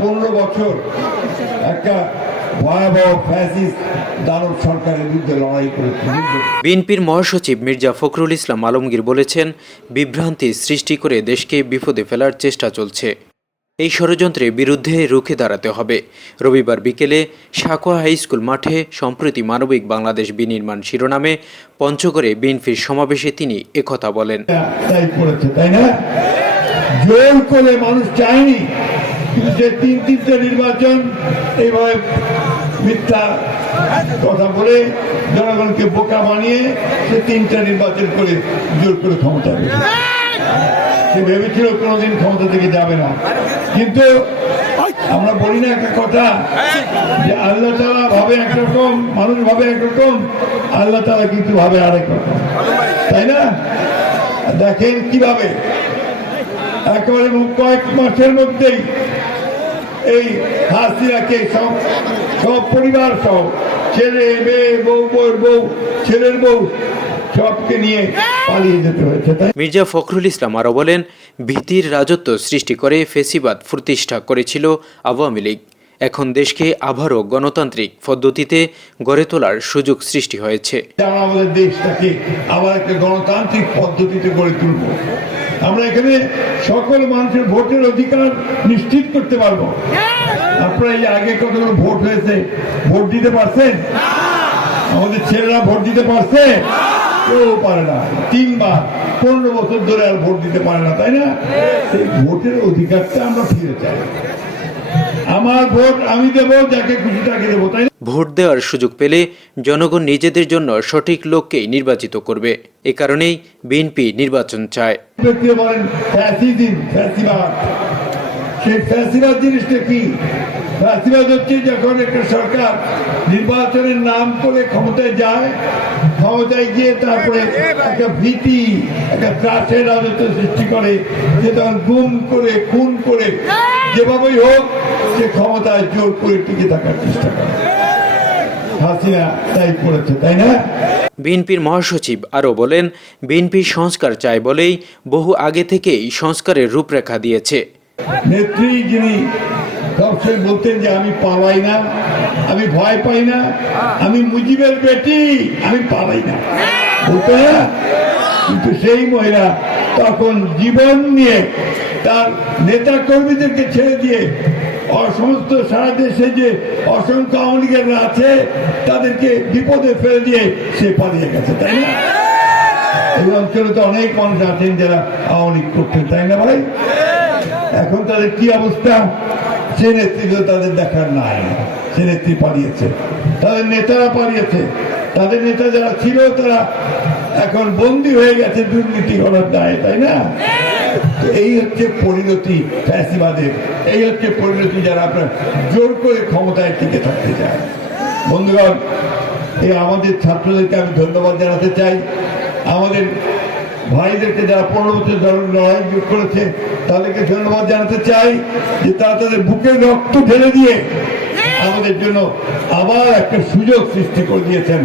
পনেরো বছর একটা বিএনপির মহাসচিব মির্জা ফখরুল ইসলাম আলমগীর বলেছেন বিভ্রান্তি সৃষ্টি করে দেশকে বিপদে ফেলার চেষ্টা চলছে এই ষড়যন্ত্রের বিরুদ্ধে রুখে দাঁড়াতে হবে রবিবার বিকেলে সাকোয়া হাইস্কুল মাঠে সম্প্রতি মানবিক বাংলাদেশ বিনির্মাণ শিরোনামে পঞ্চগড়ে বিএনপির সমাবেশে তিনি একথা বলেন তাই না মানুষ চায়নি যে তিন তিনটে নির্বাচন এইভাবে মিথ্যা কথা বলে জনগণকে বোকা বানিয়ে সে তিনটা নির্বাচন করে জোর করে ক্ষমতা সে ভেবেছিল কোনোদিন ক্ষমতা থেকে যাবে না কিন্তু আমরা বলি না একটা কথা যে আল্লাহ তালা ভাবে একরকম মানুষ ভাবে একরকম আল্লাহ তালা কিন্তু ভাবে আরেক রকম তাই না দেখেন কিভাবে একেবারে কয়েক মাসের মধ্যেই এই হাসিয়াকে সব সব পরিবার সব ছেলে মেয়ে বউ বউর বউ ছেলের বউ সবকে নিয়ে পালিয়ে যেতে হয়েছে মির্জা ফখরুল ইসলাম আরও বলেন ভীতির রাজত্ব সৃষ্টি করে ফেসিবাদ প্রতিষ্ঠা করেছিল আওয়ামী লীগ এখন দেশকে আবারও গণতান্ত্রিক পদ্ধতিতে গড়ে তোলার সুযোগ সৃষ্টি হয়েছে আমাদের দেশটাকে আবার একটা গণতান্ত্রিক পদ্ধতিতে গড়ে তুলব আমরা এখানে সকল মানুষের ভোটের অধিকার নিশ্চিত করতে পারবো আপনারা এই আগে কতগুলো ভোট হয়েছে ভোট দিতে পারছেন আমাদের ছেলেরা ভোট দিতে পারছে কেউ পারে না তিনবার পনেরো বছর ধরে আর ভোট দিতে পারে না তাই না সেই ভোটের অধিকারটা আমরা ফিরে চাই আমার ভোট আমি দেব যাকে খুশি তাকে তাই ভোট দেওয়ার সুযোগ পেলে জনগণ নিজেদের জন্য সঠিক লোককেই নির্বাচিত করবে এ কারণেই বিএনপি নির্বাচন চায় সেই ফ্যাসিবাদ জিনিসটা কি ফ্যাসিবাদ হচ্ছে যখন একটা সরকার নির্বাচনের নাম করে ক্ষমতায় যায় ক্ষমতায় গিয়ে তারপরে একটা ভীতি একটা ত্রাসের রাজত্ব সৃষ্টি করে যে তখন গুম করে খুন করে যেভাবেই হোক সে ক্ষমতায় জোর করে টিকে থাকার চেষ্টা করে হাসিনা তাই করেছে তাই না বিএনপির মহাসচিব আরও বলেন বিএনপি সংস্কার চায় বলেই বহু আগে থেকেই সংস্কারের রূপরেখা দিয়েছে নেত্রী যিনি সবসময় বলতেন যে আমি পালাই না আমি ভয় পাই না আমি মুজিবের বেটি আমি পালাই না বলতে না কিন্তু সেই মহিলা তখন জীবন নিয়ে তার নেতা কর্মীদেরকে ছেড়ে দিয়ে সমস্ত সারা দেশে যে অসংখ্য আওয়ামী লীগের আছে তাদেরকে বিপদে ফেলে দিয়ে সে পালিয়ে গেছে তাই না এই অঞ্চলে তো অনেক মানুষ আছেন যারা আওয়ামী লীগ করতেন তাই না ভাই এখন তাদের কি অবস্থা সে নেতৃত্ব তাদের দেখার নাই সে নেত্রী পালিয়েছে তাদের নেতারা পালিয়েছে তাদের নেতা যারা ছিল তারা এখন বন্দী হয়ে গেছে দুর্নীতি করার দায় তাই না যায় এই হচ্ছে পরিণতি ফ্যাসিবাদের এই হচ্ছে পরিণতি যারা আপনার জোর করে ক্ষমতায় টিকে থাকতে চায় বন্ধুগণ এই আমাদের ছাত্রদেরকে আমি ধন্যবাদ জানাতে চাই আমাদের ভাইদেরকে যারা পনেরো বছর ধরে লড়াই যোগ করেছে তাদেরকে ধন্যবাদ জানাতে চাই যে তারা তাদের বুকে রক্ত ঢেলে দিয়ে আমাদের জন্য আবার একটা সুযোগ সৃষ্টি করে দিয়েছেন